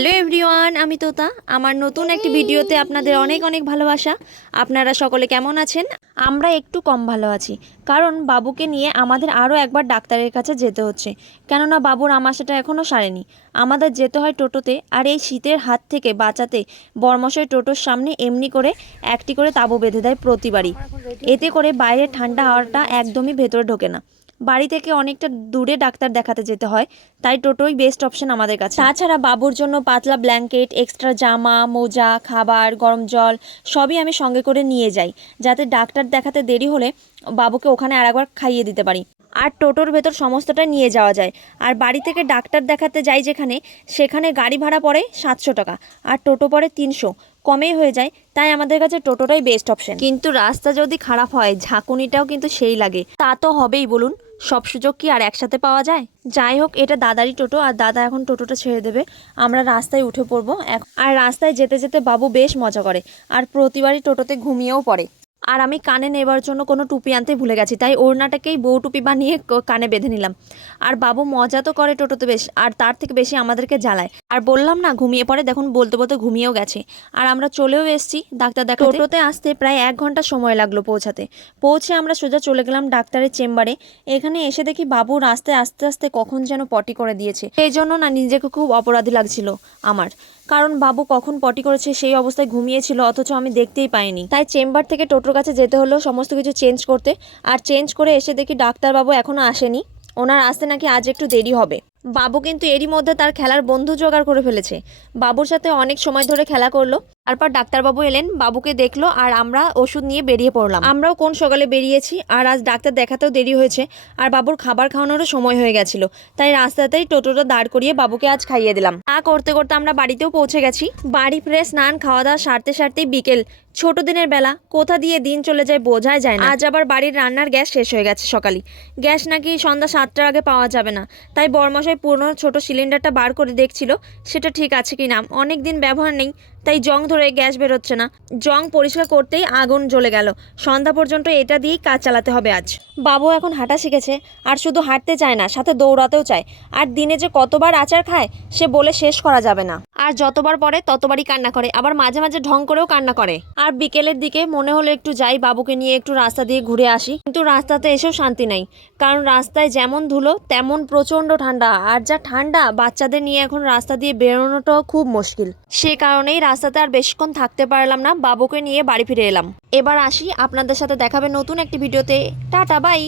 Hello everyone, আমি তোতা। আমার নতুন একটি ভিডিওতে আপনাদের অনেক অনেক ভালোবাসা। আপনারা সকলে কেমন আছেন? আমরা একটু কম ভালো আছি, কারণ বাবুকে নিয়ে আমাদের আরও একবার ডাক্তারের কাছে যেতে হচ্ছে। কেননা বাবুর আমাশাটা এখনও সারেনি। আমাদের যেতে হয় টোটোতে, আর এই শীতের হাত থেকে বাঁচাতে বরমশাই টোটোর সামনে এমনি করে একটি করে তাঁবু বেঁধে দেয় প্রতিবারই। এতে করে বাইরের ঠান্ডা হাওয়াটা একদমই ভেতরে ঢোকে না। বাড়ি থেকে অনেকটা দূরে ডাক্তার দেখাতে যেতে হয়, তাই টোটোই বেস্ট অপশন আমাদের কাছে। তাছাড়া বাবুর জন্য পাতলা ব্ল্যাঙ্কেট, এক্সট্রা জামা, মোজা, খাবার, গরম জল সবই আমি সঙ্গে করে নিয়ে যাই, যাতে ডাক্তার দেখাতে দেরি হলে বাবুকে ওখানে আরেকবার খাইয়ে দিতে পারি। আর টোটোর ভেতর সমস্তটা নিয়ে যাওয়া যায়। আর বাড়ি থেকে ডাক্তার দেখাতে যাই যেখানে, সেখানে গাড়ি ভাড়া পড়ে 700 টাকা, আর টোটো পড়ে 300, কমেই হয়ে যায়। তাই আমাদের কাছে টোটোটাই বেস্ট অপশন। কিন্তু রাস্তা যদি খারাপ হয়, ঝাঁকুনিটাও কিন্তু সেই লাগে। তা তো হবেই, বলুন, সব সুযোগ কি আর একসাথে পাওয়া যায়? যাই হোক, এটা দাদারই টোটো, আর দাদা এখন টোটোটা ছেড়ে দেবে। আমরা রাস্তায় উঠে পড়বো। আর রাস্তায় যেতে যেতে বাবু বেশ মজা করে, আর প্রতিবারই টোটোতে ঘুমিয়েও পড়ে। আর আমি কানে নেবার জন্য কোনো টুপি আনতে ভুলে গেছি, তাই ওড়নাটাকেই বউ টুপি বানিয়ে কানে বেঁধে নিলাম। আর বাবু মজা তো করে টোটোতে বেশ, আর তার থেকে বেশি আমাদেরকে জ্বালায়। আর বললাম না ঘুমিয়ে পড়ে, দেখুন বলতে বলতে ঘুমিয়েও গেছে। আর আমরা চলেও এসেছি ডাক্তার দেখাতে। টোটোতে আসতে প্রায় 1 ঘন্টা সময় লাগলো পৌঁছে আমরা সোজা চলে গেলাম ডাক্তারের চেম্বারে। এখানে এসে দেখি বাবু রাস্তায় আস্তে আস্তে কখন যেন পটি করে দিয়েছে। সেই জন্য না নিজেকে খুব অপরাধী লাগছিল আমার, কারণ বাবু কখন পটি করেছে সেই অবস্থায় ঘুমিয়েছিল, অথচ আমি দেখতেই পাইনি। তাই চেম্বার থেকে টোটোর কাছে যেতে হলো সমস্ত কিছু চেঞ্জ করতে। আর চেঞ্জ করে এসে দেখি ডাক্তারবাবু এখনও আসেনি, ওনার আসতে নাকি আজ একটু দেরি হবে। বাবু কিন্তু এরই মধ্যে তার খেলার বন্ধু জোগাড় করে ফেলেছে, বাবুর সাথে অনেক সময় ধরে খেলা করলো। তারপর ডাক্তারবাবু এলেন, বাবুকে দেখলো, আর আমরা ওষুধ নিয়ে বেরিয়ে পড়লাম। আমরাও কোন সকালে বেরিয়েছি, আর আজ ডাক্তার দেখাতেও দেরি হয়েছে, আর বাবুর খাবার খাওয়ানোরও সময় হয়ে গেছিল। তাই রাস্তাতেই টোটোটা দাঁড় করিয়ে বাবুকে আজ খাইয়ে দিলাম। তা করতে করতে আমরা বাড়িতেও পৌঁছে গেছি। বাড়ি ফিরে স্নান খাওয়া দাওয়া সারতে সারতেই বিকেল। ছোট দিনের বেলা কোথা দিয়ে দিন চলে যায় বোঝাই যায় না। আজ আবার বাড়ির রান্নার গ্যাস শেষ হয়ে গেছে সকালে। গ্যাস নাকি সন্ধ্যা 7টার আগে পাওয়া যাবে না। তাই বরমশাই পুরনো ছোট সিলিন্ডারটা বার করে দেখছিল সেটা ঠিক আছে কি না। অনেক দিন ব্যবহার নেই, তাই জং ধরে গ্যাস বেরোচ্ছে না। জং পরিষ্কার করতেই আগুন জ্বলে গেল। সন্ধ্যা পর্যন্ত এটা দিয়েই কাজ চালাতে হবে আজ। বাবু এখন হাঁটা শিখেছে, আর শুধু হাঁটতে চায় না, সাথে দৌড়াতেও চায়। আর দিনে যে কতবার আচার খায় সে বলে শেষ করা যাবে না। আর যতবার পরে ততবারই কান্না করে, আবার মাঝে মাঝে ঢং করেও কান্না করে। আর বিকেলের দিকে মনে হলো একটু যাই, বাবুকে নিয়ে একটু রাস্তা দিয়ে ঘুরে আসি। কিন্তু রাস্তাতে এসেও শান্তি নাই, কারণ রাস্তায় যেমন ধুলো তেমন প্রচণ্ড ঠান্ডা। আর যা ঠান্ডা, বাচ্চাদের নিয়ে এখন রাস্তা দিয়ে বেরোনোটাও খুব মুশকিল। সে কারণেই রাস্তাতে আর বেশিক্ষণ থাকতে পারলাম না, বাবুকে নিয়ে বাড়ি ফিরে এলাম। এবার আসি, আপনাদের সাথে দেখাবে নতুন একটি ভিডিওতে। Tata, by.